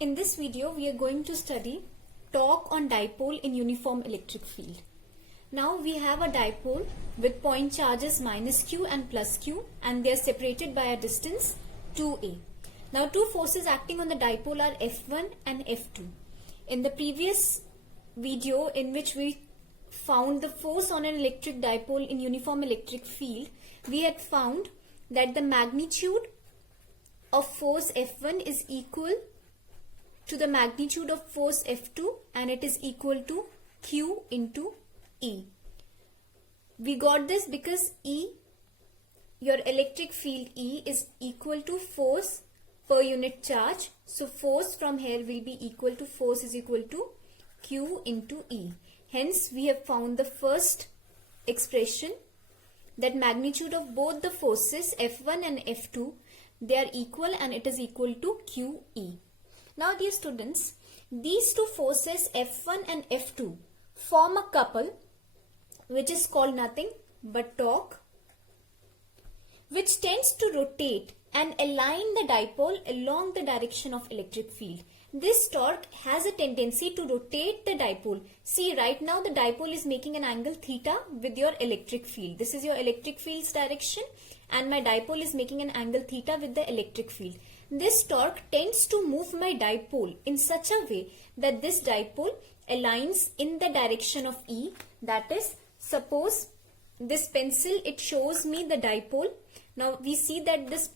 In this video, we are going to study torque on dipole in uniform electric field. Now we have a dipole with point charges minus q and plus q, and they are separated by a distance 2a. Now two forces acting on the dipole are F1 and F2. In the previous video in which we found the force on an electric dipole in uniform electric field, we had found that the magnitude of force F1 is equal to the magnitude of force F2, and it is equal to Q into E. We got this because E, your electric field E, is equal to force per unit charge. So force from here will be equal to force is equal to Q into E. Hence we have found the first expression, that magnitude of both the forces F1 and F2, they are equal, and it is equal to QE. Now dear students, these two forces F1 and F2 form a couple which is called nothing but torque, which tends to rotate and align the dipole along the direction of electric field. This torque has a tendency to rotate the dipole. See, right now the dipole is making an angle theta with your electric field. This is your electric field's direction, and my dipole is making an angle theta with the electric field. This torque tends to move my dipole in such a way that this dipole aligns in the direction of E. That is, suppose this pencil, it shows me the dipole. Now we see that this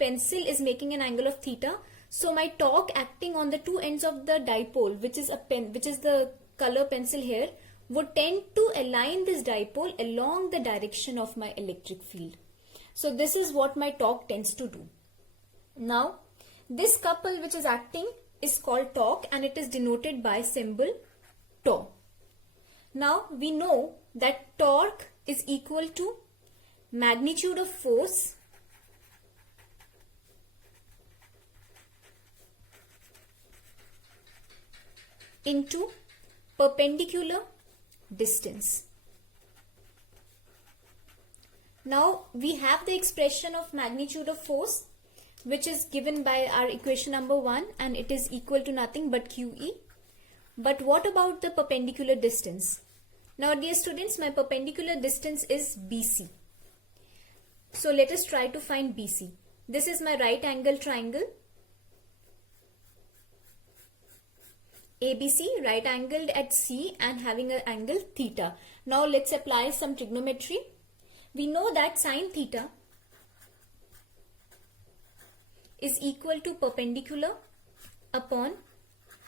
pencil is making an angle of theta. So my torque acting on the two ends of the dipole, which is the color pencil here, would tend to align this dipole along the direction of my electric field. So this is what my torque tends to do. Now this couple which is acting is called torque, and it is denoted by symbol τ. Now we know that torque is equal to magnitude of force into perpendicular distance. Now we have the expression of magnitude of force, which is given by our equation number 1, and it is equal to nothing but QE. But what about the perpendicular distance? Now dear students, my perpendicular distance is BC. So let us try to find BC. This is my right angle triangle ABC, right angled at C and having an angle theta. Now let's apply some trigonometry. We know that sine theta is equal to perpendicular upon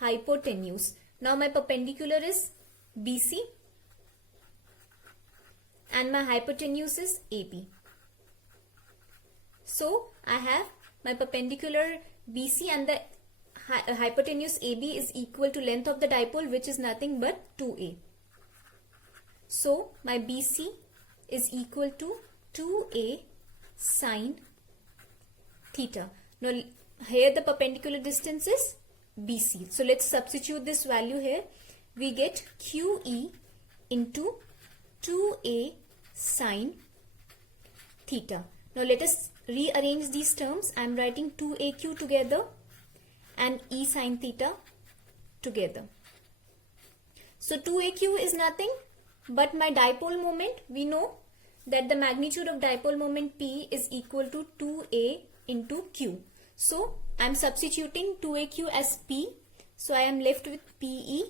hypotenuse. Now my perpendicular is BC and my hypotenuse is AB. So I have my perpendicular BC and the hypotenuse AB is equal to length of the dipole, which is nothing but 2a. So my BC is equal to 2a sine theta. Now here the perpendicular distance is BC. So let's substitute this value here. We get QE into 2a sine theta. Now let us rearrange these terms. I am writing 2aq together and E sine theta together. So 2aq is nothing but my dipole moment. We know that the magnitude of dipole moment P is equal to 2a into q. So I am substituting 2aq as P. So I am left with PE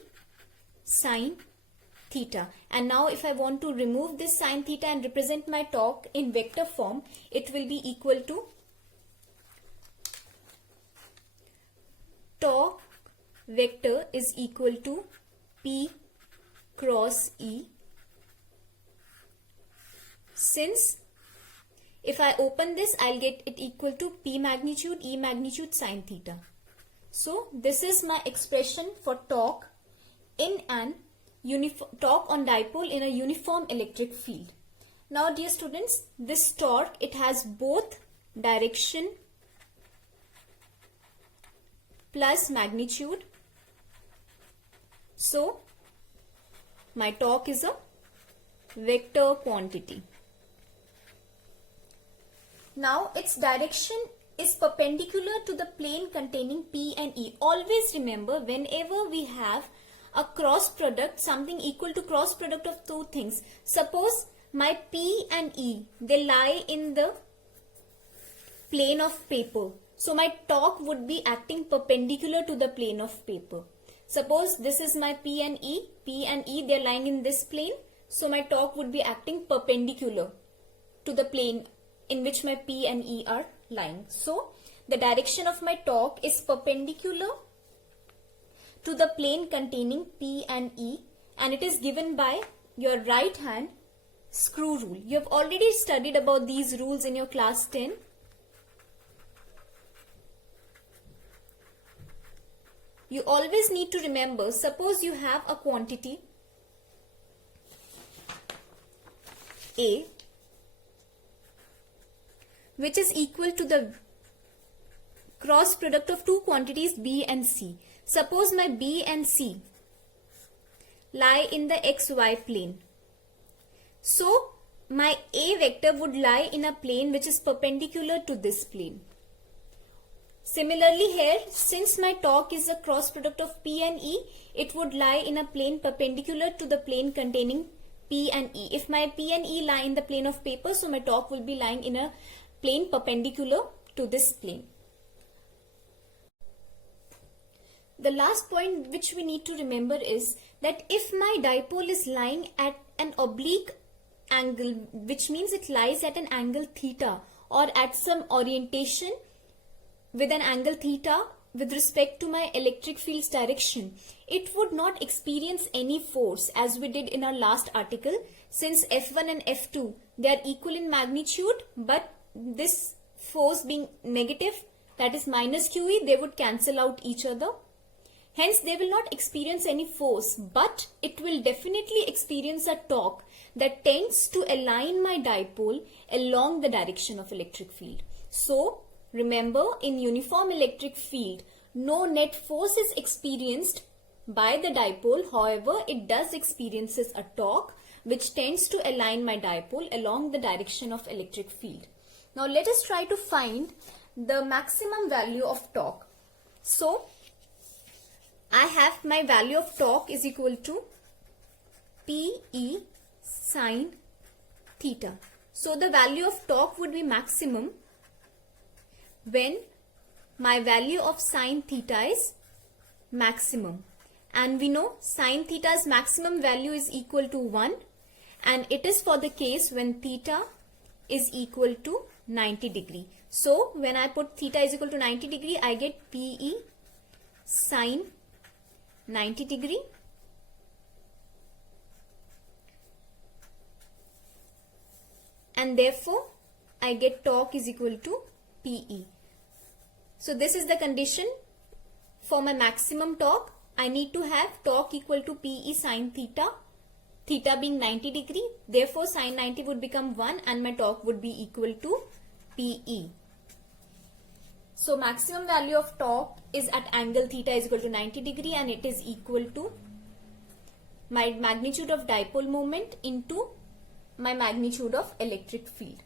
sine theta. And now if I want to remove this sine theta and represent my torque in vector form, it will be equal to torque vector is equal to P cross E. Since if I open this, I'll get it equal to P magnitude, E magnitude, sine theta. So this is my expression for torque in an torque on dipole in a uniform electric field. Now dear students, this torque, it has both direction plus magnitude. So my torque is a vector quantity. Now its direction is perpendicular to the plane containing P and E. Always remember, whenever we have a cross product, something equal to cross product of two things. Suppose my P and E, they lie in the plane of paper. So my torque would be acting perpendicular to the plane of paper. Suppose this is my P and E, they are lying in this plane. So my torque would be acting perpendicular to the plane in which my P and E are lying. So the direction of my torque is perpendicular to the plane containing P and E, and it is given by your right hand screw rule. You have already studied about these rules in your class 10. You always need to remember, suppose you have a quantity A which is equal to the cross product of two quantities B and C. Suppose my B and C lie in the xy plane. So my A vector would lie in a plane which is perpendicular to this plane. Similarly here, since my torque is a cross product of P and E, it would lie in a plane perpendicular to the plane containing P and E. If my P and E lie in the plane of paper, so my torque will be lying in a plane perpendicular to this plane. The last point which we need to remember is that if my dipole is lying at an oblique angle, which means it lies at an angle theta or at some orientation with an angle theta with respect to my electric field's direction, it would not experience any force as we did in our last article, since F1 and F2, they are equal in magnitude, but this force being negative, that is minus QE, they would cancel out each other. Hence, they will not experience any force, but it will definitely experience a torque that tends to align my dipole along the direction of electric field. So, remember, in uniform electric field, no net force is experienced by the dipole. However, it does experiences a torque which tends to align my dipole along the direction of electric field. Now, let us try to find the maximum value of torque. So, I have my value of torque is equal to Pe sine theta. So, the value of torque would be maximum when my value of sine theta is maximum. And we know sine theta's maximum value is equal to 1, and it is for the case when theta is equal to 90 degree. So, when I put theta is equal to 90 degree, I get Pe sine 90 degree and therefore I get torque is equal to Pe. So this is the condition for my maximum torque. I need to have torque equal to Pe sine theta, theta being 90 degree, therefore sine 90 would become 1 and my torque would be equal to Pe. So maximum value of torque is at angle theta is equal to 90 degree and it is equal to my magnitude of dipole moment into my magnitude of electric field.